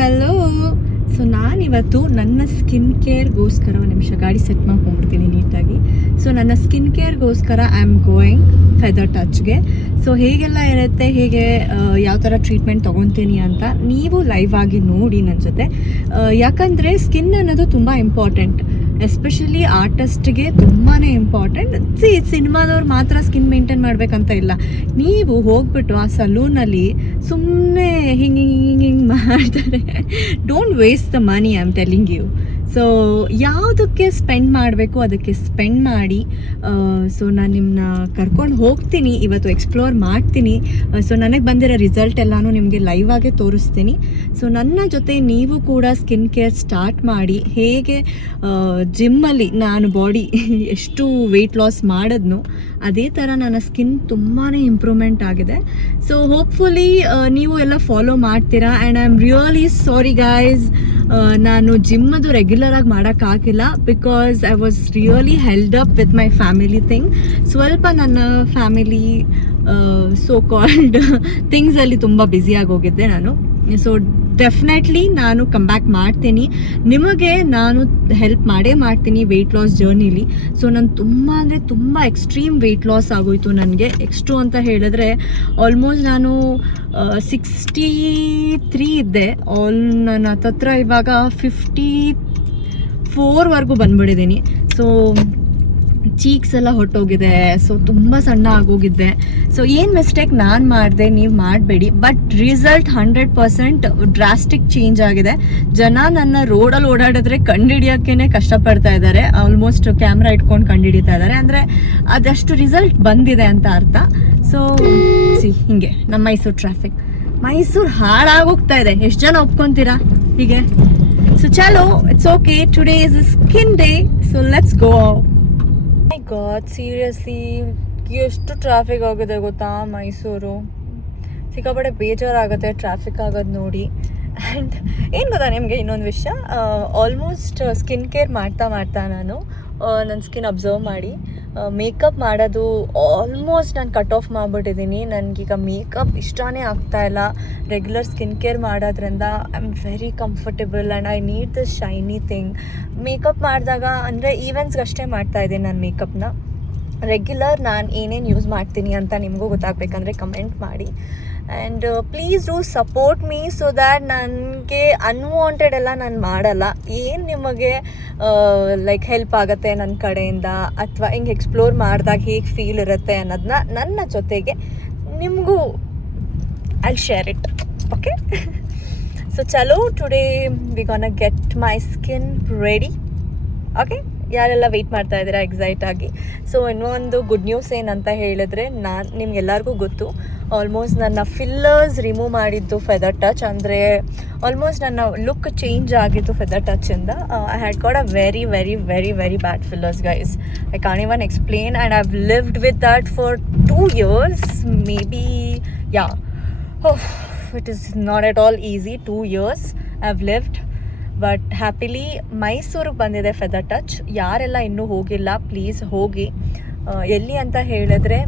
Hello. So ನಾನಿವತ್ತು ನನ್ನ skin ಕೇರ್ಗೋಸ್ಕರ ಒಂದು ನಿಮಿಷ ಗಾಡಿ ಸೆಟ್ ಮಾಡ್ಕೊಂಡ್ಬಿಡ್ತೀನಿ ನೀಟಾಗಿ. ಸೊ ನನ್ನ ಸ್ಕಿನ್ ಕೇರ್ಗೋಸ್ಕರ ಐ ಆಮ್ ಗೋಯಿಂಗ್ ಫೆದರ್ ಟಚ್ಗೆ. ಸೊ ಹೇಗೆಲ್ಲ ಇರುತ್ತೆ, ಹೇಗೆ ಯಾವ ಥರ ಟ್ರೀಟ್ಮೆಂಟ್ ತೊಗೊತೀನಿ ಅಂತ ನೀವು ಲೈವ್ ಆಗಿ ನೋಡಿ ನನ್ನ ಜೊತೆ. ಯಾಕಂದರೆ ಸ್ಕಿನ್ ಅನ್ನೋದು ತುಂಬ ಇಂಪಾರ್ಟೆಂಟ್, ಎಸ್ಪೆಷಲಿ ಆರ್ಟಿಸ್ಟ್ಗೆ ತುಂಬಾ ಇಂಪಾರ್ಟೆಂಟ್. ಸಿನಿಮಾದವ್ರು ಮಾತ್ರ ಸ್ಕಿನ್ ಮೇಂಟೈನ್ ಮಾಡಬೇಕಂತ ಇಲ್ಲ. ನೀವು ಹೋಗ್ಬಿಟ್ಟು ಆ ಸಲೂನಲ್ಲಿ ಸುಮ್ಮನೆ ಹಿಂಗೆ ಮಾಡ್ತಾರೆ. Don't waste the money, I am telling you. So ಯಾವುದಕ್ಕೆ ಸ್ಪೆಂಡ್ ಮಾಡಬೇಕು ಅದಕ್ಕೆ ಸ್ಪೆಂಡ್ ಮಾಡಿ. ಸೊ ನಾನು ನಿಮ್ಮನ್ನ ಕರ್ಕೊಂಡು ಹೋಗ್ತೀನಿ, ಇವತ್ತು ಎಕ್ಸ್ಪ್ಲೋರ್ ಮಾಡ್ತೀನಿ. ಸೊ ನನಗೆ ಬಂದಿರೋ ರಿಸಲ್ಟ್ ಎಲ್ಲನೂ ನಿಮಗೆ ಲೈವ್ ಆಗೇ ತೋರಿಸ್ತೀನಿ. ಸೊ ನನ್ನ ಜೊತೆ ನೀವು ಕೂಡ ಸ್ಕಿನ್ ಕೇರ್ ಸ್ಟಾರ್ಟ್ ಮಾಡಿ. ಹೇಗೆ ಜಿಮ್ಮಲ್ಲಿ ನಾನು ಬಾಡಿ ಎಷ್ಟು ವೆಯ್ಟ್ ಲಾಸ್ ಮಾಡಿದ್ನು, ಅದೇ ಥರ ನನ್ನ ಸ್ಕಿನ್ ತುಂಬಾ ಇಂಪ್ರೂವ್ಮೆಂಟ್ ಆಗಿದೆ. ಸೊ ಹೋಪ್ಫುಲಿ ನೀವು ಎಲ್ಲ ಫಾಲೋ ಮಾಡ್ತೀರಾ. And I am really sorry guys, ನಾನು ಜಿಮ್ಮದು ರೆಗ್ಯುಲರ್ ಆಗಿ ಮಾಡೋಕ್ಕಾಗಿಲ್ಲ because I was really held up with my family thing. ಸ್ವಲ್ಪ ನನ್ನ ಫ್ಯಾಮಿಲಿ ಸೋ ಕಾಲ್ಡ್ ಥಿಂಗ್ಸಲ್ಲಿ ತುಂಬ ಬ್ಯುಸಿಯಾಗಿ ಹೋಗಿದ್ದೆ ನಾನು. ಸೊ ಡೆಫಿನೆಟ್ಲಿ ನಾನು ಕಮ್ ಬ್ಯಾಕ್ ಮಾಡ್ತೀನಿ, ನಿಮಗೆ ನಾನು ಹೆಲ್ಪ್ ಮಾಡೇ ಮಾಡ್ತೀನಿ ವೆಯ್ಟ್ ಲಾಸ್ ಜರ್ನಿಲಿ. ಸೊ ನಾನು ತುಂಬ ಅಂದರೆ ತುಂಬ ಎಕ್ಸ್ಟ್ರೀಮ್ ವೆಯ್ಟ್ ಲಾಸ್ ಆಗೋಯಿತು ನನಗೆ. ಎಷ್ಟು ಅಂತ ಹೇಳಿದ್ರೆ ಆಲ್ಮೋಸ್ಟ್ ನಾನು 63 ಇದ್ದೆ. ನನ್ನ ಹತ್ರ ಇವಾಗ 54ವರೆಗೂ ಬಂದ್ಬಿಟ್ಟಿದ್ದೀನಿ. ಸೊ ಚೀಕ್ಸ್ ಎಲ್ಲ ಹೊಟ್ಟೋಗಿದೆ. ಸೊ ತುಂಬ ಸಣ್ಣ ಆಗೋಗಿದ್ದೆ. ಸೊ ಏನು ಮಿಸ್ಟೇಕ್ ನಾನು ಮಾಡಿದೆ ನೀವು ಮಾಡಬೇಡಿ. ಬಟ್ ರಿಸಲ್ಟ್ 100% ಡ್ರಾಸ್ಟಿಕ್ ಚೇಂಜ್ ಆಗಿದೆ. ಜನ ನನ್ನ ರೋಡಲ್ಲಿ ಓಡಾಡಿದ್ರೆ ಕಂಡುಹಿಡಿಯೋಕ್ಕೇ ಕಷ್ಟಪಡ್ತಾ ಇದ್ದಾರೆ. ಆಲ್ಮೋಸ್ಟ್ ಕ್ಯಾಮ್ರಾ ಇಟ್ಕೊಂಡು ಕಂಡುಹಿಡಿತಾ ಇದ್ದಾರೆ. ಅಂದರೆ ಅದಷ್ಟು ರಿಸಲ್ಟ್ ಬಂದಿದೆ ಅಂತ ಅರ್ಥ. ಸೊ ಹೀಗೆ ನಮ್ಮ ಮೈಸೂರು ಟ್ರಾಫಿಕ್, ಮೈಸೂರು ಹಾಳಾಗೋಗ್ತಾ ಇದೆ. ಎಷ್ಟು ಜನ ಒಪ್ಕೊತೀರಾ ಹೀಗೆ? ಸೊ ಚಲೋ, it's okay. Today is skin day, so let's go. My god, seriously ಎಷ್ಟು ಟ್ರಾಫಿಕ್ ಆಗಿದೆ ಗೊತ್ತಾ ಮೈಸೂರು. ಸಿಕ್ಕಾಪಟ್ಟೆ ಬೇಜಾರಾಗುತ್ತೆ ಟ್ರಾಫಿಕ್ ಆಗೋದು ನೋಡಿ. ಆ್ಯಂಡ್ ಏನು ಗೊತ್ತಾ ನಿಮಗೆ ಇನ್ನೊಂದು ವಿಷಯ, ಆಲ್ಮೋಸ್ಟ್ ಸ್ಕಿನ್ ಕೇರ್ ಮಾಡ್ತಾ ನಾನು ನನ್ನ ಸ್ಕಿನ್ ಅಬ್ಸರ್ವ್ ಮಾಡಿ ಮೇಕಪ್ ಮಾಡೋದು ಆಲ್ಮೋಸ್ಟ್ ನಾನು ಕಟ್ ಆಫ್ ಮಾಡಿಬಿಟ್ಟಿದ್ದೀನಿ. ನನಗೀಗ ಮೇಕಪ್ ಇಷ್ಟನೇ ಆಗ್ತಾಯಿಲ್ಲ. ರೆಗ್ಯುಲರ್ ಸ್ಕಿನ್ ಕೇರ್ ಮಾಡೋದ್ರಿಂದ I am very comfortable and I need this shiny thing. Makeup ಮಾಡಿದಾಗ ಅಂದರೆ ಈವೆಂಟ್ಸ್ಗೆ ಅಷ್ಟೇ ಮಾಡ್ತಾಯಿದ್ದೀನಿ ನಾನು ಮೇಕಪ್ನ. ರೆಗ್ಯುಲರ್ ನಾನು ಏನೇನು ಯೂಸ್ ಮಾಡ್ತೀನಿ ಅಂತ ನಿಮಗೂ ಗೊತ್ತಾಗಬೇಕಂದ್ರೆ ಕಮೆಂಟ್ ಮಾಡಿ. And please do support me so that ನನಗೆ ಅನ್ವಾಂಟೆಡ್ ಎಲ್ಲ ನಾನು ಮಾಡಲ್ಲ. ಏನು ನಿಮಗೆ ಲೈಕ್ ಹೆಲ್ಪ್ ಆಗುತ್ತೆ ನನ್ನ ಕಡೆಯಿಂದ, ಅಥವಾ ಹಿಂಗೆ ಎಕ್ಸ್ಪ್ಲೋರ್ ಮಾಡಿದಾಗ ಹೇಗೆ ಫೀಲ್ ಇರುತ್ತೆ ಅನ್ನೋದನ್ನ ನನ್ನ ಜೊತೆಗೆ ನಿಮಗೂ I share it. Okay, so ಚಲೋ, today we gonna get my skin ready. Okay, ಯಾರೆಲ್ಲ ವೆಯ್ಟ್ ಮಾಡ್ತಾ ಇದ್ದೀರಾ ಎಕ್ಸೈಟ್ ಆಗಿ. ಸೊ ಇನ್ನೊಂದು ಗುಡ್ ನ್ಯೂಸ್ ಏನಂತ ಹೇಳಿದ್ರೆ, ನಾನು ನಿಮ್ಗೆಲ್ಲರಿಗೂ ಗೊತ್ತು, ಆಲ್ಮೋಸ್ಟ್ ನನ್ನ ಫಿಲ್ಲರ್ಸ್ ರಿಮೂವ್ ಮಾಡಿದ್ದು ಫೆದರ್ ಟಚ್. ಅಂದರೆ ಆಲ್ಮೋಸ್ಟ್ ನನ್ನ ಲುಕ್ ಚೇಂಜ್ ಆಗಿತ್ತು ಫೆದರ್ ಟಚಿಂದ. I had got a very very very very bad fillers guys. I can't even explain. And I have lived with that for 2 years maybe. Yeah, it is not at all easy. 2 years I have lived. But happily ಮೈಸೂರಿಗೆ ಬಂದಿದೆ feather touch. ಯಾರೆಲ್ಲ ಇನ್ನೂ ಹೋಗಿಲ್ಲ please ಹೋಗಿ. ಎಲ್ಲಿ ಅಂತ ಹೇಳಿದ್ರೆ,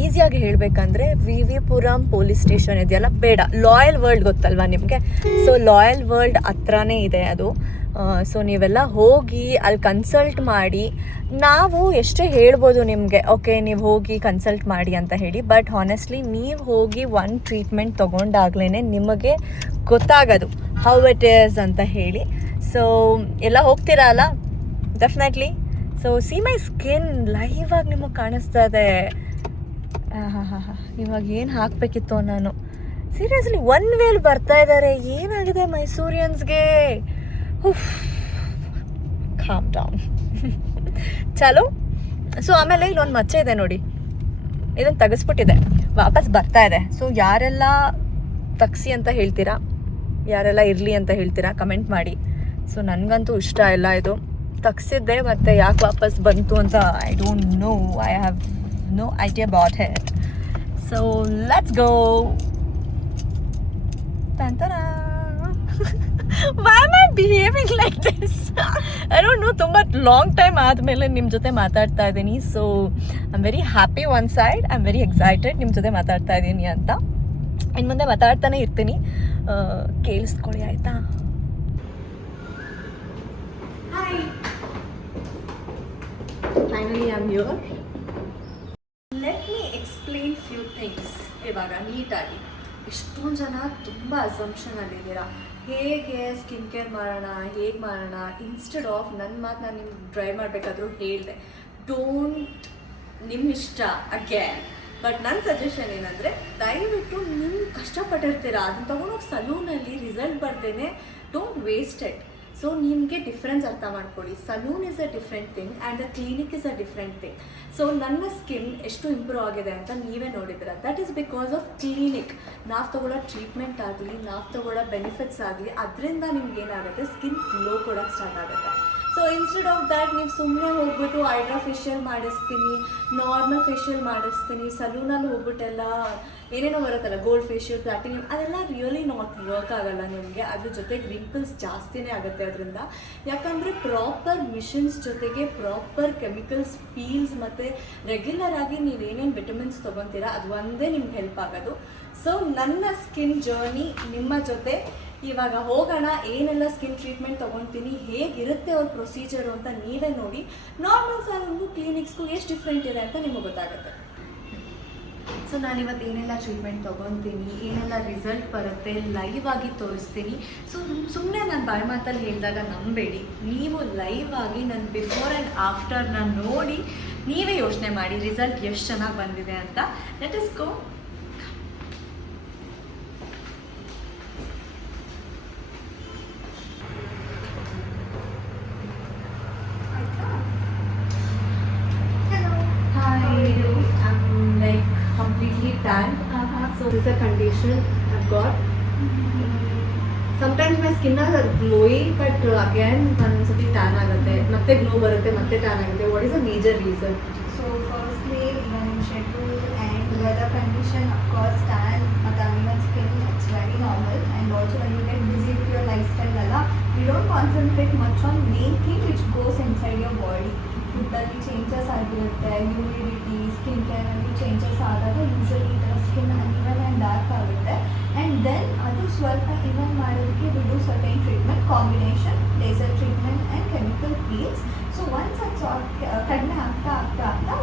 ಈಸಿಯಾಗಿ ಹೇಳಬೇಕಂದ್ರೆ ವಿ ಪುರಂ ಪೊಲೀಸ್ ಸ್ಟೇಷನ್ ಇದೆಯಲ್ಲ, ಬೇಡ, ಲಾಯಲ್ ವರ್ಲ್ಡ್ ಗೊತ್ತಲ್ವಾ ನಿಮಗೆ. ಸೊ ಲಾಯಲ್ ವರ್ಲ್ಡ್ ಹತ್ರನೇ ಇದೆ ಅದು. ಸೊ ನೀವೆಲ್ಲ ಹೋಗಿ ಅಲ್ಲಿ ಕನ್ಸಲ್ಟ್ ಮಾಡಿ. ನಾವು ಎಷ್ಟೇ ಹೇಳ್ಬೋದು ನಿಮಗೆ, ಓಕೆ ನೀವು ಹೋಗಿ ಕನ್ಸಲ್ಟ್ ಮಾಡಿ ಅಂತ ಹೇಳಿ, ಬಟ್ ಹಾನೆಸ್ಟ್ಲಿ ನೀವು ಹೋಗಿ ಒಂದು ಟ್ರೀಟ್ಮೆಂಟ್ ತೊಗೊಂಡಾಗ್ಲೇ ನಿಮಗೆ ಗೊತ್ತಾಗೋದು ಹೌ ಇಟ್ ಈಸ್ ಅಂತ ಹೇಳಿ. ಸೊ ಎಲ್ಲ ಹೋಗ್ತೀರಾ ಅಲ್ಲ, definitely. So C my skin live ಆಗಿ ನಿಮಗೆ ಕಾಣಿಸ್ತಾ ಇದೆ. ಇವಾಗ ಏನು ಹಾಕಬೇಕಿತ್ತು ನಾನು, ಸೀರಿಯಸ್ಲಿ 1 ವೇಲ್ ಬರ್ತಾ ಇದ್ದಾರೆ. ಏನಾಗಿದೆ ಮೈಸೂರಿಯನ್ಸ್ಗೆ? Calm down. ಚಲೋ. ಸೊ ಆಮೇಲೆ ಇಲ್ಲೊಂದು ಮಚ್ಚೆ ಇದೆ ನೋಡಿ, ಇದನ್ನು ತೆಗೆಸ್ಬಿಟ್ಟಿದೆ, ವಾಪಸ್ ಬರ್ತಾ ಇದೆ. ಸೊ ಯಾರೆಲ್ಲ ತಗ್ಸಿ ಅಂತ ಹೇಳ್ತೀರಾ, ಯಾರೆಲ್ಲ ಇರಲಿ ಅಂತ ಹೇಳ್ತೀರಾ ಕಮೆಂಟ್ ಮಾಡಿ. ಸೊ ನನಗಂತೂ ಇಷ್ಟ ಇಲ್ಲ ಇದು. ತಗ್ಸಿದ್ದೆ ಮತ್ತು ಯಾಕೆ ವಾಪಸ್ ಬಂತು ಅಂತ I don't know. I have no idea about it. So let's go. Tantara. Why am I behaving like this? I don't know. ತುಂಬ ಲಾಂಗ್ ಟೈಮ್ ಆದಮೇಲೆ ನಿಮ್ಮ ಜೊತೆ ಮಾತಾಡ್ತಾ ಇದ್ದೀನಿ. So I am very happy one side, I am very excited ನಿಮ್ಮ ಜೊತೆ ಮಾತಾಡ್ತಾ ಇದ್ದೀನಿ ಅಂತ. ಇನ್ನು ಮುಂದೆ ಮಾತಾಡ್ತಾನೆ ಇರ್ತೀನಿ, ಕೇಳಿಸ್ಕೊಳ್ಳಿ ಆಯಿತಾ. Hi, finally I am here. Let me explain few things. ಇವಾಗ ನೀಟಾಗಿ ಎಷ್ಟೊಂದು ಜನ ತುಂಬ ಅಸಂಪ್ಷನಲ್ಲಿದ್ದೀರಾ, ಹೇಗೆ ಸ್ಕಿನ್ ಕೇರ್ ಮಾಡೋಣ, ಹೇಗೆ ಮಾಡೋಣ. ಇನ್ಸ್ಟೆಡ್ ಆಫ್ ನನ್ನ ಮಾತು ನಾನು ನಿಮ್ಗೆ ಡ್ರೈ ಮಾಡಬೇಕಾದ್ರೂ ಹೇಳಿದೆ, ಡೋಂಟ್, ನಿಮ್ಮ ಇಷ್ಟ ಅಗೇನ್. ಬಟ್ ನನ್ನ ಸಜೆಷನ್ ಏನಂದರೆ, ದಯವಿಟ್ಟು ನಿಮ್ಮ ಕಷ್ಟಪಟ್ಟಿರ್ತೀರ, ಅದನ್ನ ತೊಗೊಂಡೋಗಿ ಸಲೂನಲ್ಲಿ ರಿಸಲ್ಟ್ ಬರ್ದೇನೆ ಡೋಂಟ್ ವೇಸ್ಟ್ ಇಟ್. ಸೊ ನಿಮಗೆ ಡಿಫ್ರೆನ್ಸ್ ಅರ್ಥ ಮಾಡ್ಕೊಳ್ಳಿ. Salon is a different thing and the clinic is a different thing. So ನನ್ನ ಸ್ಕಿನ್ ಎಷ್ಟು ಇಂಪ್ರೂವ್ ಆಗಿದೆ ಅಂತ ನೀವೇ ನೋಡಿದ್ದೀರ. That is because of clinic. ನಾವು ತೊಗೊಳ್ಳೋ ಟ್ರೀಟ್ಮೆಂಟ್ ಆಗಲಿ, ನಾವು ತೊಗೊಳ್ಳೋ ಬೆನಿಫಿಟ್ಸ್ ಆಗಲಿ, ಅದರಿಂದ ನಿಮ್ಗೆ ಏನಾಗುತ್ತೆ, ಸ್ಕಿನ್ ಗ್ಲೋ ಕೊಡೋಕ್ಕೆ ಸ್ಟಾರ್ಟ್ ಆಗುತ್ತೆ. ಸೊ ಇನ್ಸ್ಟೆಡ್ ಆಫ್ ದ್ಯಾಟ್ ನೀವು ಸುಮ್ಮನೆ ಹೋಗ್ಬಿಟ್ಟು ಹೈಡ್ರಾ ಫೇಶಿಯಲ್ ಮಾಡಿಸ್ತೀನಿ, ನಾರ್ಮಲ್ ಫೇಶಿಯಲ್ ಮಾಡಿಸ್ತೀನಿ, ಸಲೂನಲ್ಲಿ ಹೋಗ್ಬಿಟ್ಟೆಲ್ಲ ಏನೇನೋ ಬರುತ್ತಲ್ಲ, ಗೋಲ್ಡ್ ಫೇಶಿಯಲ್, ಪ್ಲಾಟಿನಮ್, ಅದೆಲ್ಲ ರಿಯಲಿ ನಾಟ್ ವರ್ಕ್ ಆಗೋಲ್ಲ ನಿಮಗೆ. ಅದ್ರ ಜೊತೆಗೆ ರಿಂಕಲ್ಸ್ ಜಾಸ್ತಿನೇ ಆಗುತ್ತೆ ಅದರಿಂದ. ಯಾಕಂದರೆ ಪ್ರಾಪರ್ ಮಿಷನ್ಸ್ ಜೊತೆಗೆ ಪ್ರಾಪರ್ ಕೆಮಿಕಲ್ಸ್, ಪೀಲ್ಸ್ ಮತ್ತು ರೆಗ್ಯುಲರ್ ಆಗಿ ನೀವೇನೇನು ವಿಟಮಿನ್ಸ್ ತೊಗೊತೀರಾ ಅದು ಒಂದೇ ನಿಮ್ಗೆ ಹೆಲ್ಪ್ ಆಗೋದು. ಸೊ ನನ್ನ ಸ್ಕಿನ್ ಜರ್ನಿ ನಿಮ್ಮ ಜೊತೆ ಇವಾಗ ಹೋಗೋಣ. ಏನೆಲ್ಲ ಸ್ಕಿನ್ ಟ್ರೀಟ್ಮೆಂಟ್ ತೊಗೊತೀನಿ, ಹೇಗಿರುತ್ತೆ ಅವ್ರ ಪ್ರೊಸೀಜರು ಅಂತ ನೀವೇ ನೋಡಿ. ನಾರ್ಮಲ್ ಸಲೂನ್ಗೂ ಕ್ಲಿನಿಕ್ಸ್ಗೂ ಎಷ್ಟು ಡಿಫ್ರೆಂಟ್ ಇದೆ ಅಂತ ನಿಮಗೆ ಗೊತ್ತಾಗುತ್ತೆ. ಸೊ ನಾನಿವತ್ತು ಏನೆಲ್ಲ ಟ್ರೀಟ್ಮೆಂಟ್ ತೊಗೊತೀನಿ, ಏನೆಲ್ಲ ರಿಸಲ್ಟ್ ಬರುತ್ತೆ, ಲೈವ್ ಆಗಿ ತೋರಿಸ್ತೀನಿ. ಸೊ ಸುಮ್ಮನೆ ನಾನು ಬಾಯಿ ಮಾತಲ್ಲಿ ಹೇಳಿದಾಗ ನಂಬೇಡಿ, ನೀವು ಲೈವ್ ಆಗಿ ನನ್ನ ಬಿಫೋರ್ ಆ್ಯಂಡ್ ಆಫ್ಟರ್ನ ನೋಡಿ ನೀವೇ ಯೋಚನೆ ಮಾಡಿ ರಿಸಲ್ಟ್ ಎಷ್ಟು ಚೆನ್ನಾಗಿ ಬಂದಿದೆ ಅಂತ. Let us go. Completely tan. So this is a condition I've got. Sometimes my skin is glowy, but again once tan ಆಗುತ್ತೆ, ಮತ್ತೆ glow ಬರುತ್ತೆ, ಮತ್ತೆ tan ಆಗುತ್ತೆ. What is the major reason? So firstly, even in schedule and weather condition, of course, tan ಮತ್ತು uneven skin, it's very normal. And also when you get busy with your lifestyle, you don't concentrate much on main thing which goes inside your body. ಫುಡ್ಡಲ್ಲಿ changes ಆಗಿರುತ್ತೆ, humidity, skin ಕೇರಲ್ಲಿ changes ಆದಾಗ usually ಇದರ skin uneven and dark ಆಗುತ್ತೆ. And then ಅದು ಸ್ವಲ್ಪ even ಮಾಡೋದಕ್ಕೆ we do certain treatment combination, laser treatment and chemical peels. So once ಅದು ಕಡಿಮೆ ಆಗ್ತಾ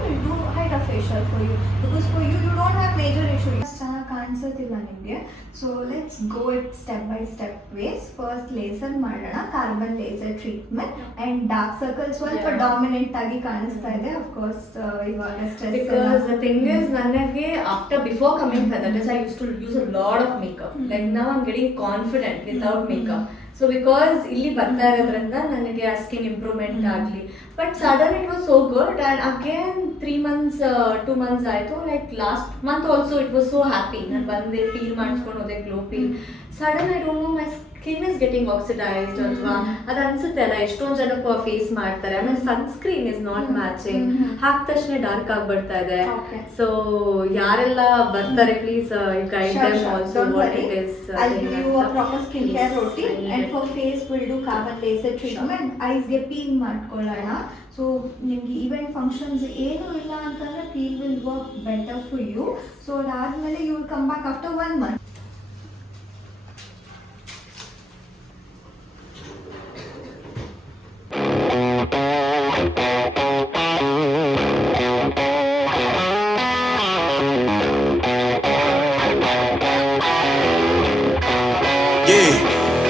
will do hydra facial for you, because for you don't have major issue. ಚೆನ್ನಾಗಿ ಕಾಣಿಸೋದಿಲ್ಲ ನಿಮಗೆ. So let's go it step by step ways. First laser ಮಾಡೋಣ, carbon laser treatment. And dark circle ಸ್ವಲ್ಪ dominant ಆಗಿ ಕಾಣಿಸ್ತಾ ಇದೆ. ಅಫ್ಕೋರ್ಸ್ ಇವಾಗ stress, because the thing is, ನನಗೆ after before coming for that is I used to use a lot of makeup. Like now I'm getting confident without makeup. So because ಇಲ್ಲಿ ಬರ್ತಾ ಇರೋದ್ರಿಂದ ನನಗೆ ಆ ಸ್ಕಿನ್ ಇಂಪ್ರೂವ್ಮೆಂಟ್ ಆಗಲಿ. But sudden it was so good and again 2 months ಆಯಿತು. Like last month also it was so happy. ನಾನು ಬಂದೆ, peel ಮಾಡಿಸ್ಕೊಂಡು ಹೋದೆ, glow peel. Sudden I don't know, my skin is getting oxidised ಅಥವಾ ಅದು ಅನ್ಸುತ್ತೆ ಅಲ್ಲ, ಎಷ್ಟೊಂದು ಜನಕ್ಕೂ ಫೇಸ್ ಮಾಡ್ತಾರೆ. ಆಮೇಲೆ ಸನ್ಸ್ಕ್ರೀನ್ ಇಸ್ ನಾಟ್ ಮ್ಯಾಚಿಂಗ್, ಹಾಕಿದ ತಕ್ಷಣ ಡಾರ್ಕ್ ಆಗ್ಬಿಡ್ತಾ ಇದೆ. ಸೊ ಯಾರೆಲ್ಲ ಬರ್ತಾರೆ please guide them also what it is. I'll give you a proper skincare routine. And for face we'll do carbon laser treatment. Eyes ಗೆ ಪೀಲ್ ಮಾಡ್ಕೊಳ್ಳೋಣ. So ನಿಮಗೆ event functions ಏನೂ ಇಲ್ಲ ಅಂತಂದರೆ peel will work better for you. So ಅದಾದಮೇಲೆ you will come back after 1 month.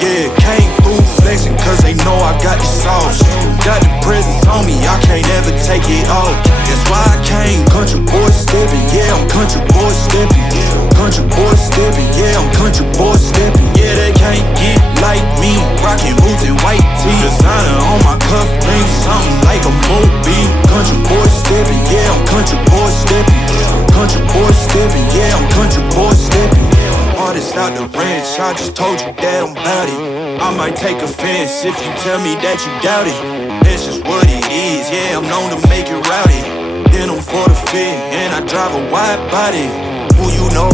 Yeah, came through flexing cause they know I got the sauce. Got the presents on me, I can't ever take it off. That's why I came country boy stepping. Yeah, I'm country boy stepping. Country boy stepping. Yeah, I'm country boy stepping. Yeah, they can't get like me. Rockin' boots and white tee. Designer on my cuff link, something like a movie. Country boy stepping. Yeah, I'm country boy stepping. Country boy stepping. Yeah, I'm country boy stepping. Artist out the ranch, I just told you that I'm bout it. I might take offense if you tell me that you doubt it. That's just what it is, yeah, I'm known to make it rowdy. Then I'm for the fit, and I drive a wide body. Who you know,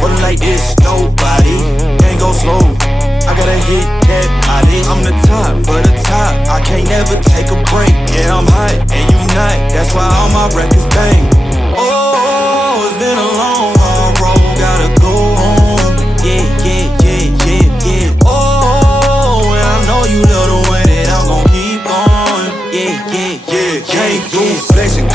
but like this, nobody. Can't go slow, I gotta hit that body. I'm the top, but the top, I can't never take a break. Yeah, I'm hot, and you not, that's why all my records bang. Oh, it's been a long, hard road, gotta go home.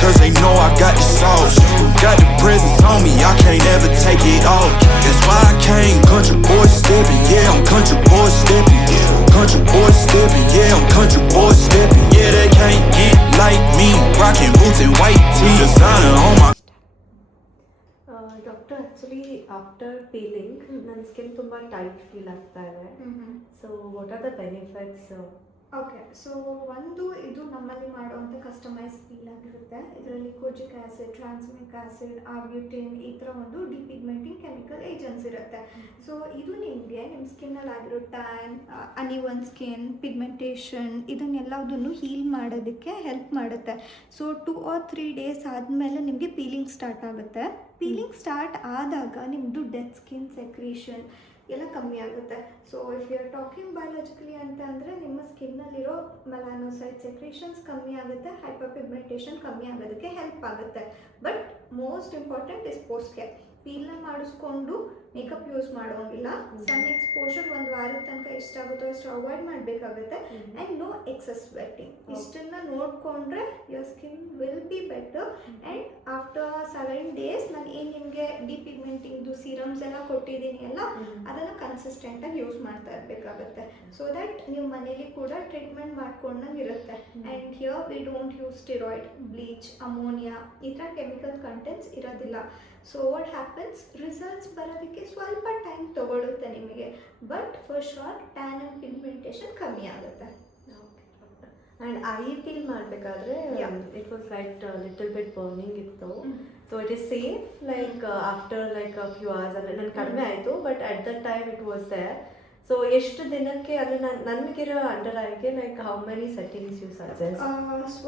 cause they know I got the sauce. Got the presence on me, I can't ever take it off. That's why I came country boy stepping, yeah, I'm country boy stepping. Country boy stepping, yeah, I'm country boy stepping. Yeah, they can't get like me, rocking boots and white tee. Designer on my doctor actually after peeling ನನ್ನ skin ತುಂಬ tight feel ಆಗ್ತಾ ಇದೆ. So what are the benefits? Okay, so ಒಂದು ಇದು ನಮ್ಮಲ್ಲಿ ಮಾಡುವಂಥ customise peel ಆಗಿರುತ್ತೆ. ಇದರಲ್ಲಿ ಕೋಜಿಕ್ ಆ್ಯಸಿಡ್, ಟ್ರಾನ್ಸ್ಮಿಕ್ ಆ್ಯಸಿಡ್, ಆರ್ಬ್ಯೂಟಿನ್ ಈ ಥರ ಒಂದು ಡಿಪಿಗ್ಮೆಂಟಿಂಗ್ ಕೆಮಿಕಲ್ ಏಜೆಂಟ್ಸ್ ಇರುತ್ತೆ. ಸೊ ಇದು ನಿಮಗೆ ನಿಮ್ಮ ಸ್ಕಿನ್ನಲ್ಲಿ ಆಗಿರೋ ಟ್ಯಾನ್, ಅನ್ಇವನ್ ಸ್ಕಿನ್, ಪಿಗ್ಮೆಂಟೇಷನ್ ಇದನ್ನೆಲ್ಲದನ್ನು ಹೀಲ್ ಮಾಡೋದಕ್ಕೆ ಹೆಲ್ಪ್ ಮಾಡುತ್ತೆ. ಸೊ 2 or 3 days ಆದಮೇಲೆ ನಿಮಗೆ ಪೀಲಿಂಗ್ ಸ್ಟಾರ್ಟ್ ಆಗುತ್ತೆ. ಪೀಲಿಂಗ್ ಸ್ಟಾರ್ಟ್ ಆದಾಗ ನಿಮ್ಮದು ಡೆಡ್ ಸ್ಕಿನ್ ಸೆಕ್ರೀಷನ್ ಎಲ್ಲ ಕಮ್ಮಿ ಆಗುತ್ತೆ. So if you are talking biologically ಅಂತ ಅಂದರೆ ನಿಮ್ಮ ಸ್ಕಿನ್ನಲ್ಲಿರೋ ಮೆಲಾನೋಸೈಟ್ ಸೆಕ್ರೇಷನ್ಸ್ ಕಮ್ಮಿ ಆಗುತ್ತೆ, ಹೈಪರ್ ಪಿಗ್ಮೆಂಟೇಷನ್ ಕಮ್ಮಿ ಆಗೋದಕ್ಕೆ ಹೆಲ್ಪ್ ಆಗುತ್ತೆ. But most important is post care. ಪೀಲ್ನ ಮಾಡಿಸ್ಕೊಂಡು ಮೇಕಪ್ ಯೂಸ್ ಮಾಡೋಂಗಿಲ್ಲ. ಸನ್ ಎಕ್ಸ್ಪೋಜರ್ 1 ವಾರದ ತನಕ ಎಷ್ಟಾಗುತ್ತೋ ಅಷ್ಟು ಅವಾಯ್ಡ್ ಮಾಡಬೇಕಾಗುತ್ತೆ. And no excess sweating. ಇಷ್ಟನ್ನು ನೋಡಿಕೊಂಡ್ರೆ your skin will be better. And after 7 days ನಾನು ಏನು ನಿಮಗೆ ಡಿಪಿಗ್ಮೆಂಟಿಂಗ್ದು ಸೀರಮ್ಸ್ ಎಲ್ಲ ಕೊಟ್ಟಿದ್ದೀನಿ ಅಲ್ಲ, ಅದನ್ನು ಕನ್ಸಿಸ್ಟೆಂಟಾಗಿ ಯೂಸ್ ಮಾಡ್ತಾ ಇರಬೇಕಾಗುತ್ತೆ. ಸೊ ದ್ಯಾಟ್ ನೀವು ಮನೇಲಿ ಕೂಡ ಟ್ರೀಟ್ಮೆಂಟ್ ಮಾಡ್ಕೊಂಡಂಗೆ ಇರುತ್ತೆ. And here we don't use steroid, bleach, ammonia ಈ ಥರ ಕೆಮಿಕಲ್ ಕಂಟೆಂಟ್ಸ್ ಇರೋದಿಲ್ಲ. ಸೊ ವಾಟ್ ಹ್ಯಾಪನ್ಸ್, ರಿಸಲ್ಟ್ಸ್ ಬರೋದಕ್ಕೆ ಸ್ವಲ್ಪ ಟೈಮ್ ತೊಗೊಳುತ್ತೆ ನಿಮಗೆ, but for sure tan and pigmentation ಕಮ್ಮಿ ಆಗುತ್ತೆ. ಆ್ಯಂಡ್ ಐ ಪೀಲ್ ಮಾಡಬೇಕಾದ್ರೆ it was like little bit burning ಇತ್ತು. So it is safe like after like a few hours ಅಂದರೆ ನನಗೆ ಕಡಿಮೆ ಆಯಿತು, but at the time it was there. So ಎಷ್ಟು ದಿನಕ್ಕೆ ಅಂದರೆ ನನಗಿರೋ ಅಂಡರ್ ಐಗೆ like how many sittings you suggest?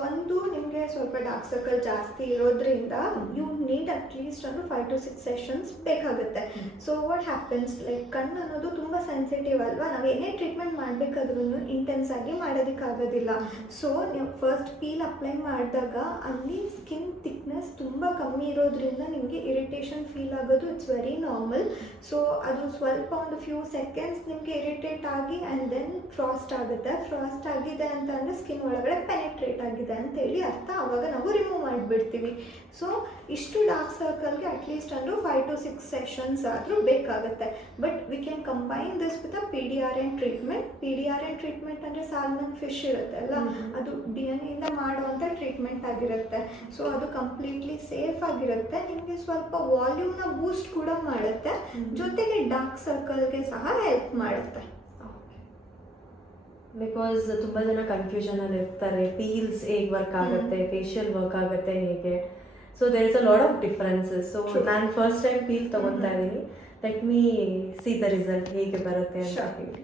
ಒಂದು ನಿಮಗೆ ಸ್ವಲ್ಪ ಡಾರ್ಕ್ ಸರ್ಕಲ್ ಜಾಸ್ತಿ ಇರೋದ್ರಿಂದ ಯು ನೀಡ್ ಅಟ್ಲೀಸ್ಟ್ ಒಂದು 5 to 6 ಸೆಷನ್ಸ್ ಬೇಕಾಗುತ್ತೆ. ಸೊ ವಾಟ್ ಹ್ಯಾಪನ್ಸ್, ಲೈಕ್ ಕಣ್ಣು ಅನ್ನೋದು ತುಂಬ ಸೆನ್ಸಿಟಿವ್ ಅಲ್ವಾ, ನಾವು ಏನೇ ಟ್ರೀಟ್ಮೆಂಟ್ ಮಾಡಬೇಕಾದ್ರೂ ಇಂಟೆನ್ಸ್ ಆಗಿ ಮಾಡೋದಕ್ಕಾಗೋದಿಲ್ಲ. ಸೊ ನೀವು ಫಸ್ಟ್ ಪೀಲ್ ಅಪ್ಲೈ ಮಾಡಿದಾಗ ಅಲ್ಲಿ ಸ್ಕಿನ್ ಥಿಕ್ನೆಸ್ ತುಂಬ ಕಮ್ಮಿ ಇರೋದ್ರಿಂದ ನಿಮಗೆ ಇರಿಟೇಷನ್ ಫೀಲ್ ಆಗೋದು ಇಟ್ಸ್ ವೆರಿ ನಾರ್ಮಲ್. ಸೊ ಅದು ಸ್ವಲ್ಪ ಒಂದು ಫ್ಯೂ ಸೆಕೆಂಡ್ಸ್ ನಿಮಗೆ ಇರಿಟೇಟ್ ಆಗಿ ಆ್ಯಂಡ್ ದೆನ್ ಫ್ರಾಸ್ಟ್ ಆಗುತ್ತೆ. ಫ್ರಾಸ್ಟ್ ಆಗಿದೆ ಅಂತ ಅಂದರೆ ಸ್ಕಿನ್ ಒಳಗಡೆ ಪೆನೆಟ್ರೇಟ್ ಆಗಿದೆ ಅಂತೇಳಿ ಅರ್ಥ. ಆವಾಗ ನಾವು ರಿಮೂವ್ ಮಾಡಿಬಿಡ್ತೀವಿ. ಸೊ ಇಷ್ಟು ಡಾರ್ಕ್ ಸರ್ಕಲ್ಗೆ ಅಟ್ಲೀಸ್ಟ್ ಒಂದು 5 to 6 ಸೆಷನ್ಸ್ ಆದರೂ ಬೇಕಾಗುತ್ತೆ. But we can combine this with a PDRN treatment. PDRN treatment ಅಂದರೆ ಸಾಲ್ಮನ್ ಫಿಶ್ ಇರುತ್ತೆ ಅಲ್ಲ, ಅದು DNA ಇಂದ ಮಾಡುವಂಥ ಟ್ರೀಟ್ಮೆಂಟ್ ಆಗಿರುತ್ತೆ. ಸೊ ಅದು ಕಂಪ್ಲೀಟ್ಲಿ ಸೇಫ್ ಆಗಿರುತ್ತೆ. ನಿಮಗೆ ಸ್ವಲ್ಪ ವಾಲ್ಯೂಮ್ನ ಬೂಸ್ಟ್ ಕೂಡ ಮಾಡುತ್ತೆ, ಜೊತೆಗೆ ಡಾರ್ಕ್ ಸರ್ಕಲ್ಗೆ ಸಹ ಹೆಲ್ಪ್ ಮಾಡುತ್ತೆ. ಬಿಕಾಸ್ ತುಂಬ ಜನ ಕನ್ಫ್ಯೂಷನಲ್ಲಿ ಇರ್ತಾರೆ, ಪೀಲ್ಸ್ ಹೇಗೆ ವರ್ಕ್ ಆಗುತ್ತೆ, ಫೇಶಿಯಲ್ ವರ್ಕ್ ಆಗುತ್ತೆ ಹೇಗೆ. So there is a lot of differences. So ನಾನು ಫಸ್ಟ್ ಟೈಮ್ ಪೀಲ್ ತೊಗೊತಾ ಇದ್ದೀನಿ. Let me see the result ಹೇಗೆ ಬರುತ್ತೆ ಅಂತ ಹೇಳಿ.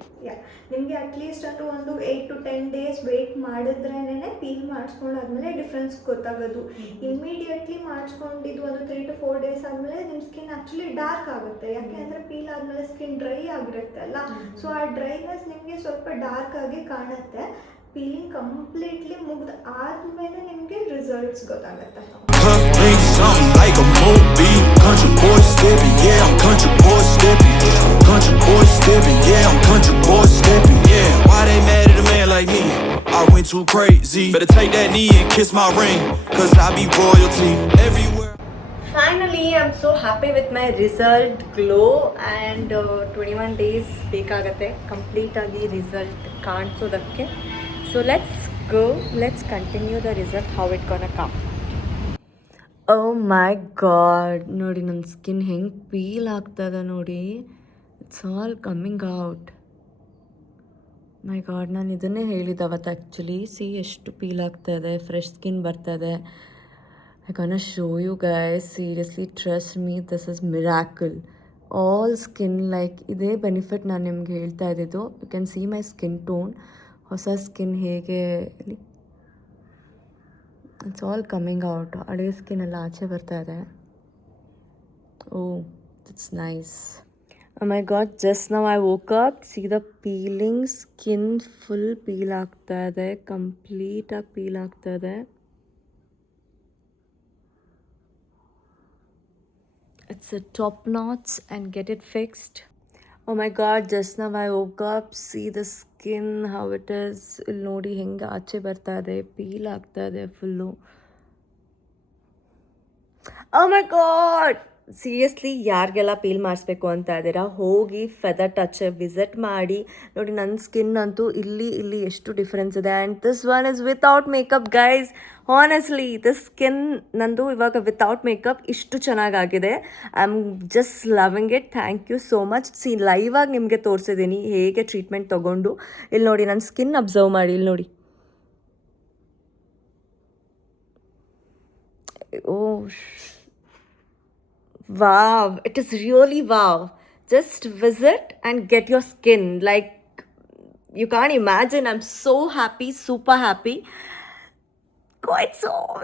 ನಿಮಗೆ ಅಟ್ಲೀಸ್ಟ್ ಒಂದು 8 to 10 days ವೆಯ್ಟ್ ಮಾಡಿದ್ರೇ ಪೀಲ್ ಮಾಡಿಸ್ಕೊಂಡಾದ್ಮೇಲೆ ಡಿಫ್ರೆನ್ಸ್ ಗೊತ್ತಾಗೋದು. ಇಮಿಡಿಯೇಟ್ಲಿ ಮಾಡಿಸ್ಕೊಂಡಿದ್ದು ಒಂದು 3 to 4 days ಆದಮೇಲೆ ನಿಮ್ಮ ಸ್ಕಿನ್ ಆ್ಯಕ್ಚುಲಿ ಡಾರ್ಕ್ ಆಗುತ್ತೆ. ಯಾಕೆ ಅಂದರೆ ಪೀಲ್ ಆದಮೇಲೆ ಸ್ಕಿನ್ ಡ್ರೈ ಆಗಿರುತ್ತೆ ಅಲ್ಲ, ಸೊ ಆ ಡ್ರೈನೆಸ್ ನಿಮಗೆ ಸ್ವಲ್ಪ ಡಾರ್ಕ್ ಆಗಿ ಕಾಣುತ್ತೆ. ಪೀಲಿಂಗ್ ಕಂಪ್ಲೀಟ್ಲಿ ಮುಗ್ದು ಆದಮೇಲೆ ನಿಮಗೆ ರಿಸಲ್ಟ್ಸ್ ಗೊತ್ತಾಗುತ್ತೆ. something like a movie. Country boy stepping, yeah, I'm country boy stepping. Country boy stepping, yeah, I'm country boy stepping. Yeah, why they mad at a man like me? I went too crazy. Better take that knee and kiss my ring, cause I be royalty everywhere. Finally I am so happy with my result glow. And 21 days ಬೇಕಾಗತ್ತೆ ಕಂಪ್ಲೀಟಾಗಿ result ಕಾಣಿಸೋದಕ್ಕೆ. So let's continue the result how it gonna come. Oh my god, ನೋಡಿ ನನ್ನ skin ಹೆಂಗೆ peel ಆಗ್ತದೆ ನೋಡಿ. It's all coming out. My god, ನಾನು ಇದನ್ನೇ ಹೇಳಿದ್ದು ಅವತ್ತು ಆ್ಯಕ್ಚುಲಿ. ಸಿ ಎಷ್ಟು ಪೀಲ್ ಆಗ್ತಾಯಿದೆ, ಫ್ರೆಶ್ ಸ್ಕಿನ್ ಬರ್ತದೆ. I gonna show you guys, seriously trust me, this is miracle. All skin like ಇದೇ ಬೆನಿಫಿಟ್ ನಾನು ನಿಮ್ಗೆ ಹೇಳ್ತಾ ಇದ್ದಿದ್ದು. You can see my skin tone, ಹೊಸ ಸ್ಕಿನ್ ಹೇಗೆ, ಇಟ್ಸ್ ಆಲ್ ಕಮ್ಮಿಂಗ್ ಔಟ್. ಹಳೆ ಸ್ಕಿನ್ ಎಲ್ಲ ಆಚೆ ಬರ್ತಾ ಇದೆ. Oh it's nice. Oh my god, just now I woke up, see the peeling, skin full peel ಆಗ್ತಾ ಇದೆ, ಕಂಪ್ಲೀಟಾಗಿ ಪೀಲ್ ಆಗ್ತಾ ಇದೆ. It's a top notch and get it fixed. Oh my god, just now I woke up, see the skin how it is. ಇಲ್ಲಿ ನೋಡಿ ಹೆಂಗೆ ಆಚೆ ಬರ್ತಾ ಇದೆ, ಪೀಲ್ ಆಗ್ತಾ ಇದೆ full. O my god, seriously ಯಾರಿಗೆಲ್ಲ ಪೀಲ್ ಮಾಡಿಸ್ಬೇಕು ಅಂತ ಇದ್ದೀರಾ, ಹೋಗಿ ಫೆದರ್ ಟಚ್ ವಿಸಿಟ್ ಮಾಡಿ ನೋಡಿ. ನನ್ನ ಸ್ಕಿನ್ ಅಂತೂ ಇಲ್ಲಿ ಎಷ್ಟು ಡಿಫ್ರೆನ್ಸ್ ಇದೆ. And this one is without makeup guys. Honestly this skin ನಂದು ಇವಾಗ ವಿತೌಟ್ ಮೇಕಪ್ ಇಷ್ಟು ಚೆನ್ನಾಗಾಗಿದೆ. I am just loving it. Thank you so much. ಲೈವಾಗಿ ನಿಮಗೆ ತೋರಿಸಿದ್ದೀನಿ ಹೇಗೆ ಟ್ರೀಟ್ಮೆಂಟ್ ತೊಗೊಂಡು. ಇಲ್ಲಿ ನೋಡಿ ನನ್ನ ಸ್ಕಿನ್ ಅಬ್ಸರ್ವ್ ಮಾಡಿ, ಇಲ್ಲಿ ನೋಡಿ. Oh, wow, it is really wow. Just visit and get your skin. Like, you can't imagine. I'm so happy, super happy. Quite soon.